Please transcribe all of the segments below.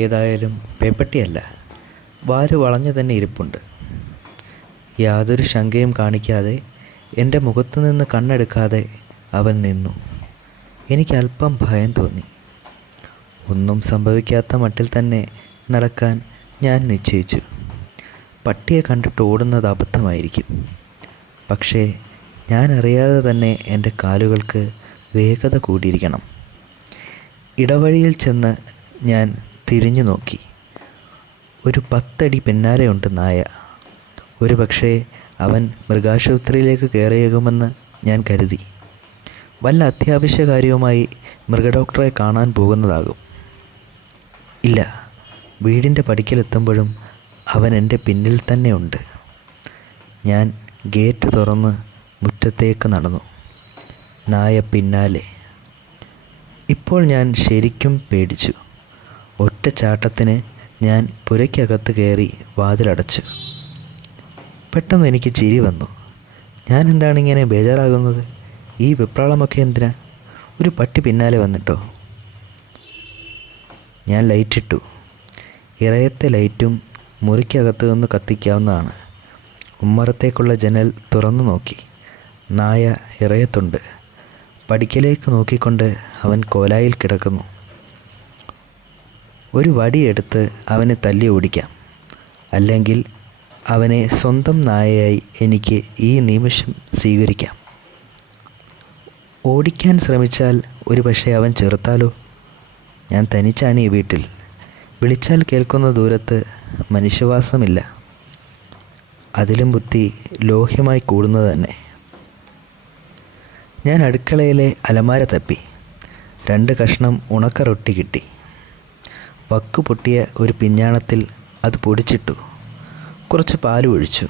ഏതായാലും പേപ്പട്ടിയല്ല, വാല് വളഞ്ഞു തന്നെ ഇരിപ്പുണ്ട്. യാതൊരു ശങ്കയും കാണിക്കാതെ എൻ്റെ മുഖത്തു നിന്ന് കണ്ണെടുക്കാതെ അവൻ നിന്നു. എനിക്ക് അല്പം ഭയം തോന്നി. ഒന്നും സംഭവിക്കാത്ത മട്ടിൽ തന്നെ നടക്കാൻ ഞാൻ നിശ്ചയിച്ചു. പട്ടിയെ കണ്ടിട്ട് ഓടുന്നത് അബദ്ധമായിരിക്കും. പക്ഷേ ഞാൻ അറിയാതെ തന്നെ എൻ്റെ കാലുകൾക്ക് വേഗത കൂടിയിരിക്കണം. ഇടവഴിയിൽ ചെന്ന് ഞാൻ തിരിഞ്ഞു നോക്കി. ഒരു 10 അടി പിന്നാലെയുണ്ട് നായ. ഒരു പക്ഷേ അവൻ മൃഗാശുപത്രിയിലേക്ക് കയറിയേക്കുമെന്ന് ഞാൻ കരുതി. വല്ല അത്യാവശ്യ കാര്യവുമായി മൃഗഡോക്ടറെ കാണാൻ പോകുന്നതാകും. ഇല്ല, വീടിൻ്റെ പടിക്കലെത്തുമ്പോഴും അവൻ എൻ്റെ പിന്നിൽ തന്നെ ഉണ്ട്. ഞാൻ ഗേറ്റ് തുറന്ന് മുറ്റത്തേക്ക് നടന്നു. നായ പിന്നാലെ. ഇപ്പോൾ ഞാൻ ശരിക്കും പേടിച്ചു. ഒറ്റച്ചാട്ടത്തിന് ഞാൻ പുരയ്ക്കകത്ത് കയറി വാതിലടച്ചു. പെട്ടെന്ന് എനിക്ക് ചിരി വന്നു. ഞാൻ എന്താണ് ഇങ്ങനെ ബേജാറാകുന്നത്? ഈ വെപ്രാളമൊക്കെ എന്തിനാ? ഒരു പട്ടി പിന്നാലെ വന്നിട്ടോ? ഞാൻ ലൈറ്റിട്ടു. ഇറയത്തെ ലൈറ്റും മുറിക്കകത്ത് നിന്ന് കത്തിക്കാവുന്നതാണ്. ഉമ്മറത്തേക്കുള്ള ജനൽ തുറന്നു നോക്കി. നായ ഇറയത്തുണ്ട്. പടിക്കലേക്ക് നോക്കിക്കൊണ്ട് അവൻ കോലായിൽ കിടക്കുന്നു. ഒരു വടിയെടുത്ത് അവനെ തല്ലി ഓടിക്കാം. അല്ലെങ്കിൽ അവനെ സ്വന്തം നായയായി എനിക്ക് ഈ നിമിഷം സ്വീകരിക്കാം. ഓടിക്കാൻ ശ്രമിച്ചാൽ ഒരു പക്ഷേ അവൻ ചെറുത്താലോ? ഞാൻ തനിച്ചാണ് ഈ വീട്ടിൽ. വിളിച്ചാൽ കേൾക്കുന്ന ദൂരത്ത് മനുഷ്യവാസമില്ല. അതിലും ബുദ്ധി ലോഹ്യമായി കൂടുന്നത് തന്നെ. ഞാൻ അടുക്കളയിലെ അലമാര തപ്പി. 2 കഷ്ണം ഉണക്ക റൊട്ടി കിട്ടി. വക്ക് പൊട്ടിയ ഒരു പിഞ്ഞാണത്തിൽ അത് പൊടിച്ചിട്ടു. കുറച്ച് പാൽ ഒഴിച്ചു.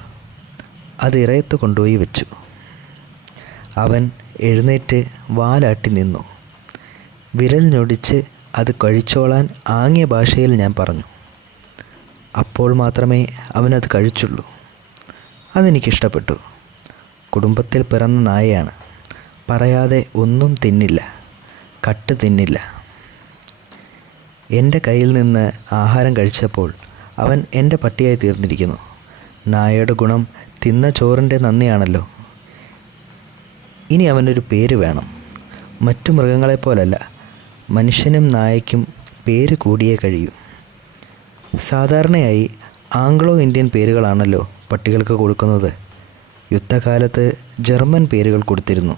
അത് ഇറയത്ത് കൊണ്ടുപോയി വെച്ചു. അവൻ എഴുന്നേറ്റ് വാലാട്ടി നിന്നു. വിരൽ ഞൊടിച്ച് അത് കഴിച്ചോളാൻ ആംഗ്യ ഭാഷയിൽ ഞാൻ പറഞ്ഞു. അപ്പോൾ മാത്രമേ അവനത് കഴിച്ചുള്ളൂ. അതെനിക്കിഷ്ടപ്പെട്ടു. കുടുംബത്തിൽ പിറന്ന നായയാണ്. പറയാതെ ഒന്നും തിന്നില്ല, കട്ട് തിന്നില്ല. എൻ്റെ കയ്യിൽ നിന്ന് ആഹാരം കഴിച്ചപ്പോൾ അവൻ എൻ്റെ പട്ടിയായി തീർന്നിരിക്കുന്നു. നായയുടെ ഗുണം തിന്ന ചോറിൻ്റെ നന്ദിയാണല്ലോ. ഇനി അവനൊരു പേര് വേണം. മറ്റു മൃഗങ്ങളെപ്പോലല്ല, മനുഷ്യനും നായയ്ക്കും പേര് കൂടിയേ കഴിയൂ. സാധാരണയായി ആംഗ്ലോ ഇന്ത്യൻ പേരുകളാണല്ലോ പട്ടികൾക്ക് കൊടുക്കുന്നത്. യുദ്ധകാലത്ത് ജർമ്മൻ പേരുകൾ കൊടുത്തിരുന്നു,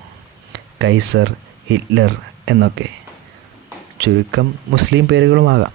കൈസർ, ഹിറ്റ്ലർ എന്നൊക്കെ. ചുരുക്കം മുസ്ലിം പേരുകളുമാകാം.